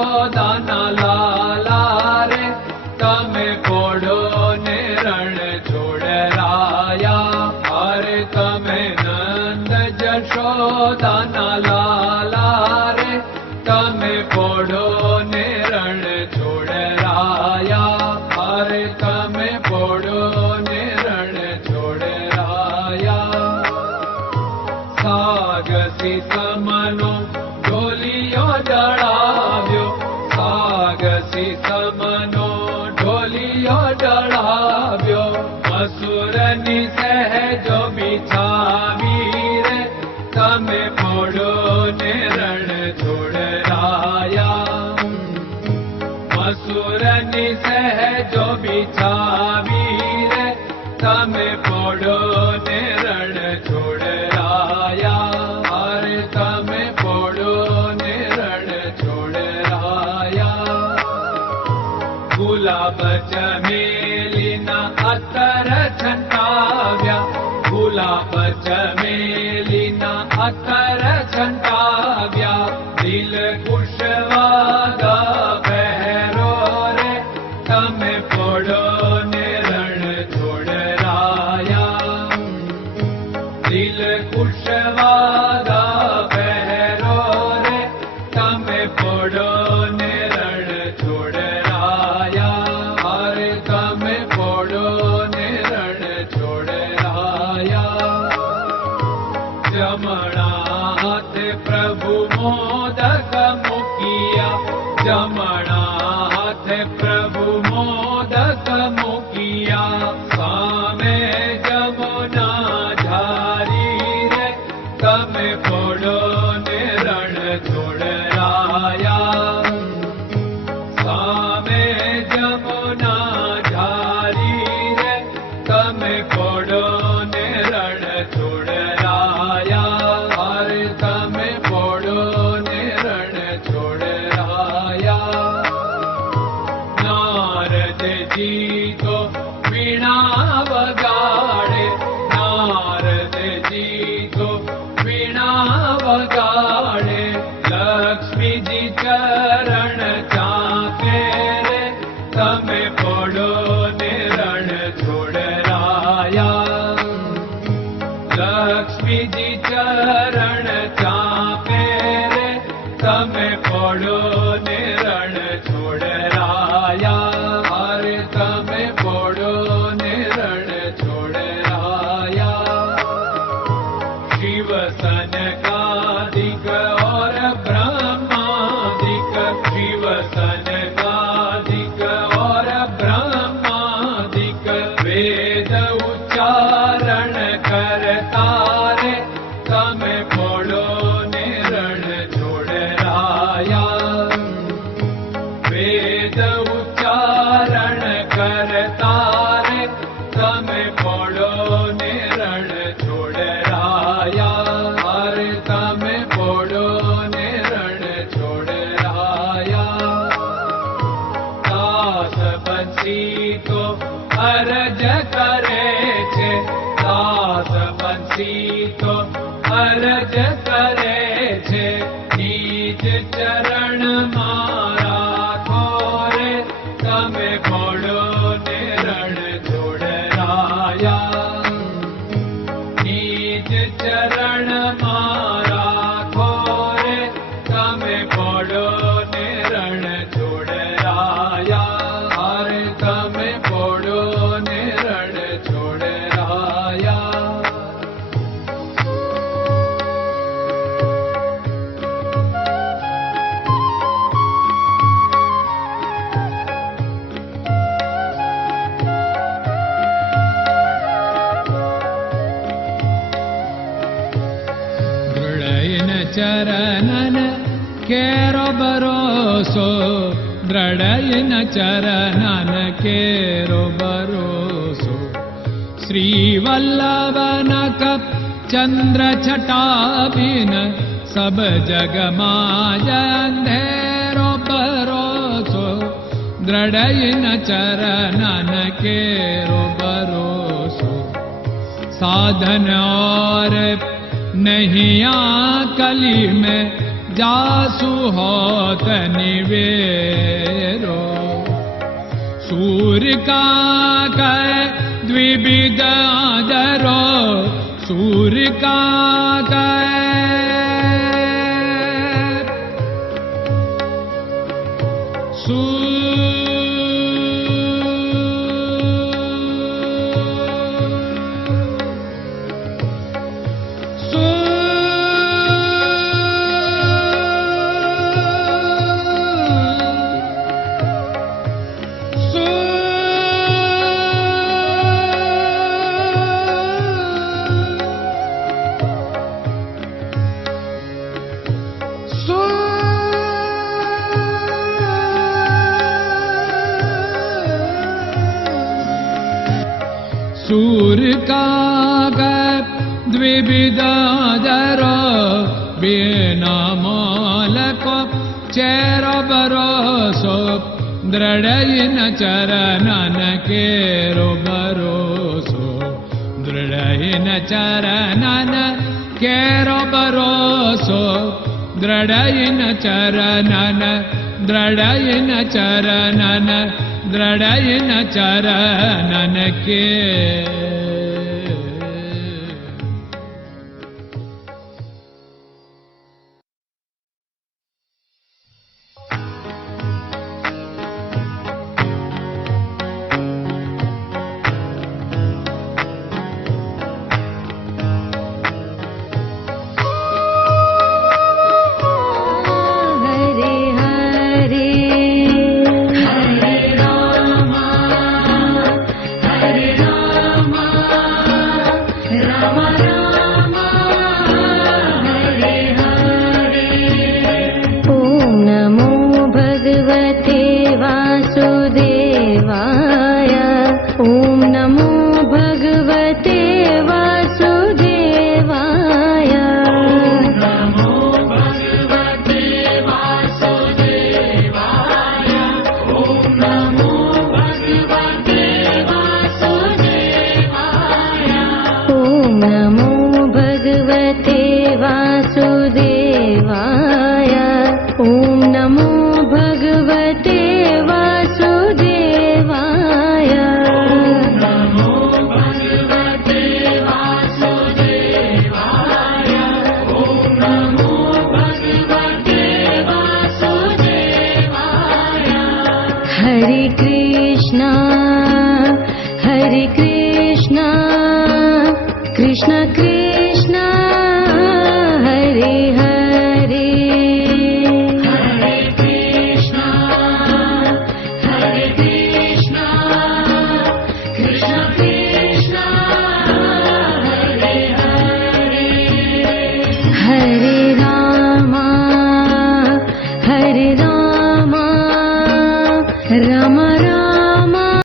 જશોદાના લાલા રે તમે પોડો ને રણ છોડરાયા. અરે તમે નંદ જશોદાના લાલા રે તમે પોડો ને રણ છોડરાયા. અરે તમે પોડો ને રણ છોડરાયા. સાગસી સમનો ઢોલિયો ડળાવ્યો, સાગસી સમનો ઢોલિયો ડળાવ્યો. મસૂરની સહેજો બિછાવી રે તમે પોડો ને રણ છોડરાયા. મસૂરની સહેજો બિછાવી રે તમે પોડો ને રણ છોડરાયા. અરે તમે પોડો ને રણ છોડરાયા. ગુલાબ ચમેલીના અત્તર છંટાવ્યા, ગુલાબ ચમેલીના અત્તર છંટાવ્યા. દિલ કુશવાદા પહેરો રે તમે પોડો ને રણ છોડરાયા. દિલ કુશવાદા પહેરો રે તમે પોડો ને રણ છોડરાયા. અરે તમે પોડો ને રણ છોડરાયા. જમણા હાથે પ્રભુ મોદક મૂકિયા, જમણા હાથે પ્રભુ મોદક મૂકિયા. સામે જમુના ઝારી રે તમે પોડો ને રણ છોડરાયા. સામે જમુના ઝારી રે તમે પોડો ને રણ છોડરાયા. અરે તમે પોડો ને રણ છોડરાયા. નારદજી તો વીણા વગાડે, નારદજી તો વીણા વગાડે. લક્ષ્મીજી ચરણ ચાકે રે તમે પોડો ને રણ છોડરાયા. લક્ષ્મીજી ચરણ ચાપે રે તમે પોડો ને રણ છોડરાયા. અરે તમે પોડો ને રણ છોડરાયા. શિવ સનકાદિક और ब्रह्मादिक, शिव सनकादिक और ब्रह्मादिक. वेद उच्चारण करता रे તમે પોડો ને રણ છોડરાયા. વેદ ઉચ્ચારણ કરતા રે તમે પોડો ને રણ છોડરાયા. અરે તમે પોડો ને રણ છોડરાયા. દાસ બંસી તો અરજ કરે છે, દાસ બંસી તો અરજ કરે છે. નીચ ચરણ મારા ખોરે તમે પોડો ને રણ છોડરાયા. નીચ ચરણ મારા ખોરે તમે પોડો ને રણ છોડરાયા. અરે તમે પોડો ને રણ છોડરાયા. ચરણન કેરો ભરોસો, દ્રઢયન ચરણન કેરો ભરોસો. શ્રી વલ્લભન કપ ચંદ્ર છટાબિન સબ જગમાં અંધેરો ભરોસો. દ્રઢયન ચરણન કેરો ભરોસો. साधन और नहीं कली में जासु होत निवेरो सूर्य का कै द्विविध आदरो सूर्य का सूर्य का द्विविधादर बिना मालको चेर भरोसो दृढ़ चरणन केरो भरोसो दृढ़ चरणन केरो भरोसो दृढ़ चरणन दृढ़ चरणन दृढ़ चरणन के Krishna